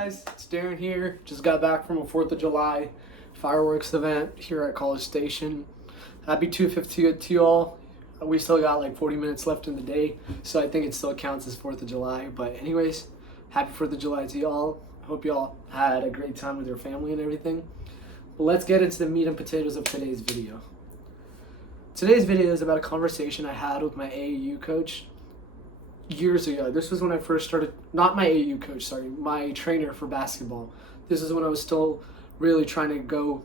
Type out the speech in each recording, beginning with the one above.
Guys, it's Darren here. Just got back from a 4th of July fireworks event here at College Station. Happy 250 to you all. We still got like 40 minutes left in the day, so I think it still counts as 4th of July. But anyways, happy 4th of July to y'all. I hope y'all had a great time with your family and everything. But let's get into the meat and potatoes of today's video. Today's video is about a conversation I had with my AAU coach years ago. This was when I first started, not my AAU coach, sorry, my trainer for basketball. This is when I was still really trying to go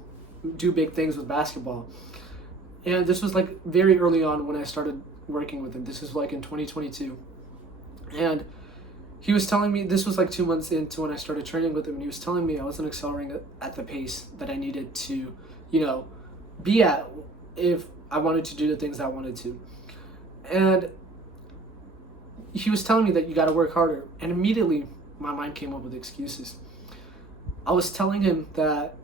do big things with basketball. And this was like very early on when I started working with him. This was like in 2022. And he was telling me, this was like 2 months into when I started training with him, and he was telling me I wasn't accelerating at the pace that I needed to, be at if I wanted to do the things I wanted to. And he was telling me that you got to work harder, and immediately my mind came up with excuses. I was telling him that,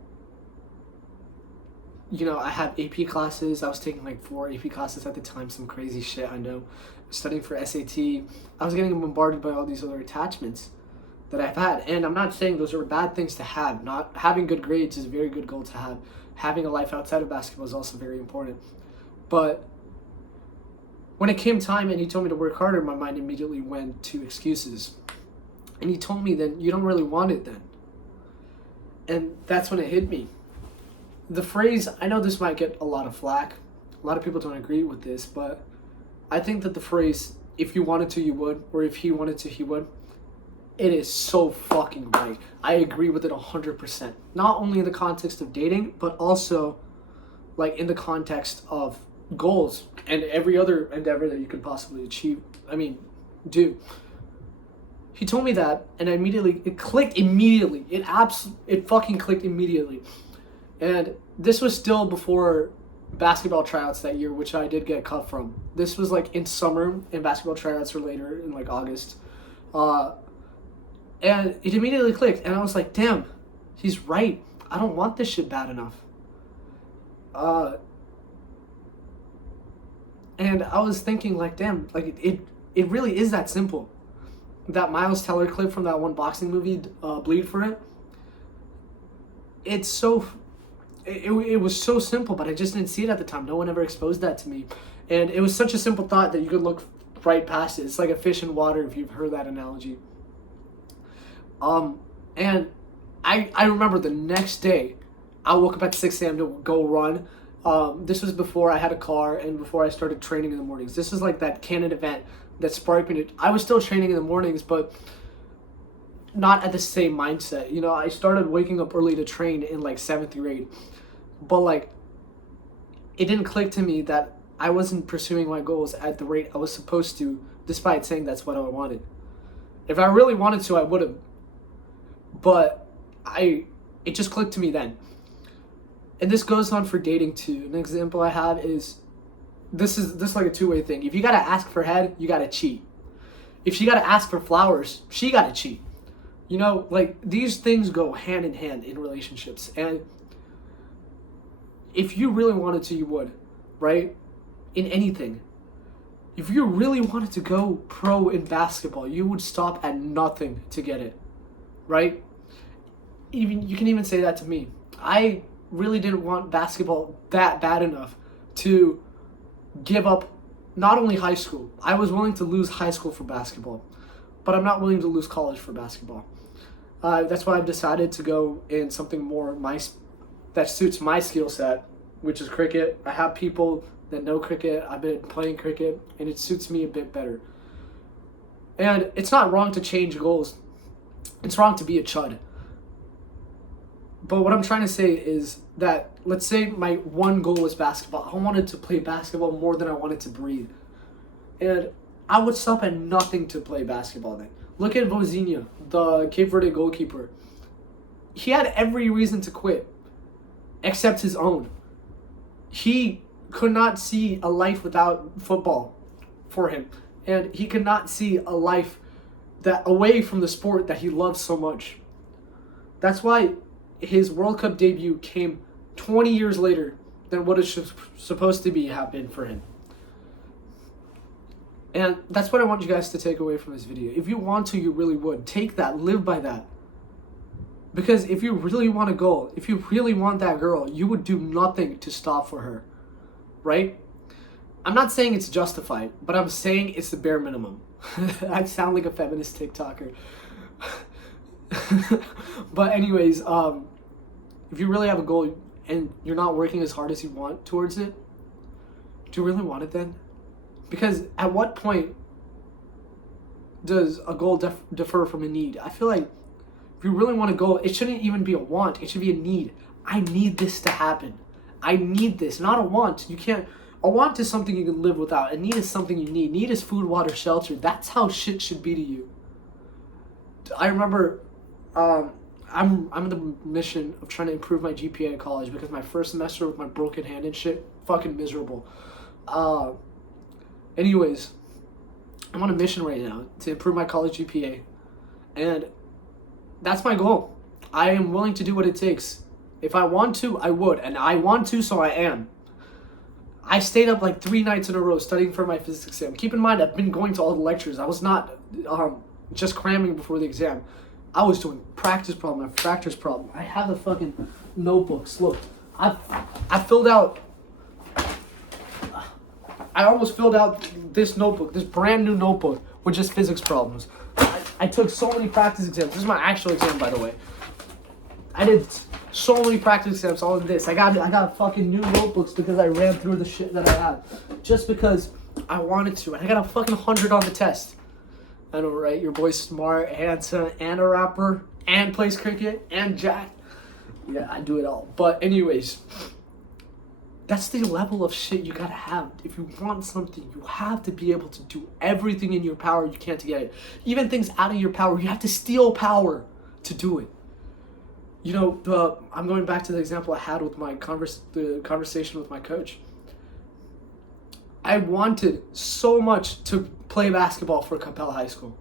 I have AP classes. I was taking like 4 AP classes at the time, some crazy shit, I know. Studying for SAT. I was getting bombarded by all these other attachments that I've had. And I'm not saying those are bad things to have. Not having good grades is a very good goal to have. Having a life outside of basketball is also very important. But when it came time and he told me to work harder, my mind immediately went to excuses. And he told me, then you don't really want it then. And that's when it hit me. The phrase, I know this might get a lot of flack. A lot of people don't agree with this, but I think that the phrase, if you wanted to, you would, or if he wanted to, he would, it is so fucking right. I agree with it 100%. Not only in the context of dating, but also like in the context of goals and every other endeavor that you could possibly do. He told me that, and it clicked immediately. It fucking clicked immediately. And this was still before basketball tryouts that year, which I did get cut from. This was like in summer, and basketball tryouts were later in like August. And it immediately clicked, and I was like, damn, he's right. I don't want this shit bad enough. And I was thinking like, damn, like it really is that simple. That Miles Teller clip from that one boxing movie, Bleed for It. It was so simple, but I just didn't see it at the time. No one ever exposed that to me. And it was such a simple thought that you could look right past it. It's like a fish in water, if you've heard that analogy. And I remember the next day, I woke up at 6 a.m. to go run. This was before I had a car and before I started training in the mornings. This is like that Canon event that sparked me. I was still training in the mornings, but not at the same mindset. I started waking up early to train in like 7th grade, but like it didn't click to me that I wasn't pursuing my goals at the rate I was supposed to, despite saying that's what I wanted. If I really wanted to, I would have, but it just clicked to me then. And this goes on for dating too. An example I have is this is like a two-way thing. If you gotta ask for head, you gotta cheat. If she gotta ask for flowers, she gotta cheat. Like these things go hand in hand in relationships. And if you really wanted to, you would, right? In anything. If you really wanted to go pro in basketball, you would stop at nothing to get it, right? You can even say that to me. I really didn't want basketball that bad enough to give up not only high school. I was willing to lose high school for basketball, but I'm not willing to lose college for basketball. That's why I've decided to go in something more that suits my skill set, which is cricket. I have people that know cricket. I've been playing cricket, and it suits me a bit better. And it's not wrong to change goals. It's wrong to be a chud. But what I'm trying to say is that, let's say my one goal was basketball. I wanted to play basketball more than I wanted to breathe. And I would stop at nothing to play basketball then. Look at Vozinha, the Cape Verde goalkeeper. He had every reason to quit, except his own. He could not see a life without football for him. And he could not see a life that away from the sport that he loves so much. That's why his World Cup debut came 20 years later than what it's supposed to have been for him. And that's what I want you guys to take away from this video. If you want to, you really would. Take that. Live by that. Because if you really want a goal, if you really want that girl, you would do nothing to stop for her, right? I'm not saying it's justified, but I'm saying it's the bare minimum. I sound like a feminist TikToker. But anyways, if you really have a goal and you're not working as hard as you want towards it, do you really want it then? Because at what point does a goal differ from a need? I feel like if you really want a goal, it shouldn't even be a want. It should be a need. I need this to happen. I need this, not a want. You can't. A want is something you can live without. A need is something you need. Need is food, water, shelter. That's how shit should be to you. I remember, I'm in the mission of trying to improve my GPA in college because my first semester with my broken hand and shit, fucking miserable. Anyways, I'm on a mission right now to improve my college GPA, and that's my goal. I am willing to do what it takes. If I want to, I would, and I want to, so I am. I stayed up like 3 nights in a row studying for my physics exam. Keep in mind, I've been going to all the lectures. I was not just cramming before the exam. I was doing practice problem after practice problem. I have the fucking notebooks. Look, I filled out. I almost filled out this notebook, this brand new notebook with just physics problems. I took so many practice exams. This is my actual exam, by the way. I did so many practice exams all in this. I got fucking new notebooks because I ran through the shit that I had. Just because I wanted to. And I got a fucking 100 on the test. I know, right? Your boy's smart, handsome, and a rapper, and plays cricket, and jack. Yeah, I do it all. But anyways, that's the level of shit you gotta have. If you want something, you have to be able to do everything in your power you can to get it. Even things out of your power, you have to steal power to do it. You know, I'm going back to the example I had with my the conversation with my coach. I wanted so much to play basketball for Capella High School.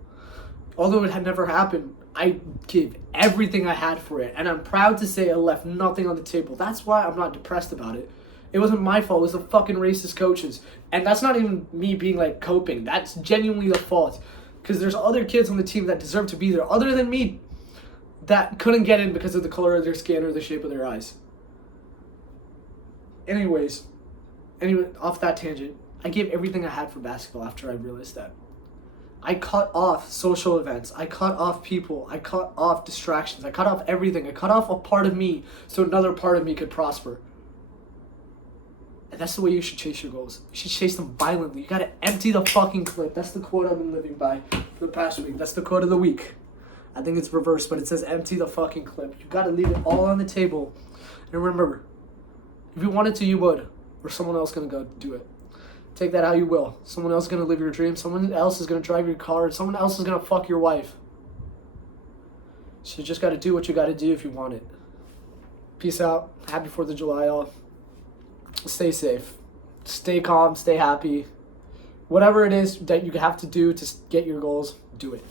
Although it had never happened, I gave everything I had for it. And I'm proud to say I left nothing on the table. That's why I'm not depressed about it. It wasn't my fault. It was the fucking racist coaches. And that's not even me being like coping. That's genuinely the fault. Because there's other kids on the team that deserve to be there other than me that couldn't get in because of the color of their skin or the shape of their eyes. Anyway, off that tangent, I gave everything I had for basketball after I realized that. I cut off social events. I cut off people. I cut off distractions. I cut off everything. I cut off a part of me so another part of me could prosper. And that's the way you should chase your goals. You should chase them violently. You gotta empty the fucking clip. That's the quote I've been living by for the past week. That's the quote of the week. I think it's reversed, but it says empty the fucking clip. You gotta leave it all on the table. And remember, if you wanted to, you would. Or someone else gonna go do it. Take that how you will. Someone else is gonna live your dream. Someone else is gonna drive your car. Someone else is gonna fuck your wife. So you just gotta do what you gotta do if you want it. Peace out. Happy 4th of July, all. Stay safe. Stay calm. Stay happy. Whatever it is that you have to do to get your goals, do it.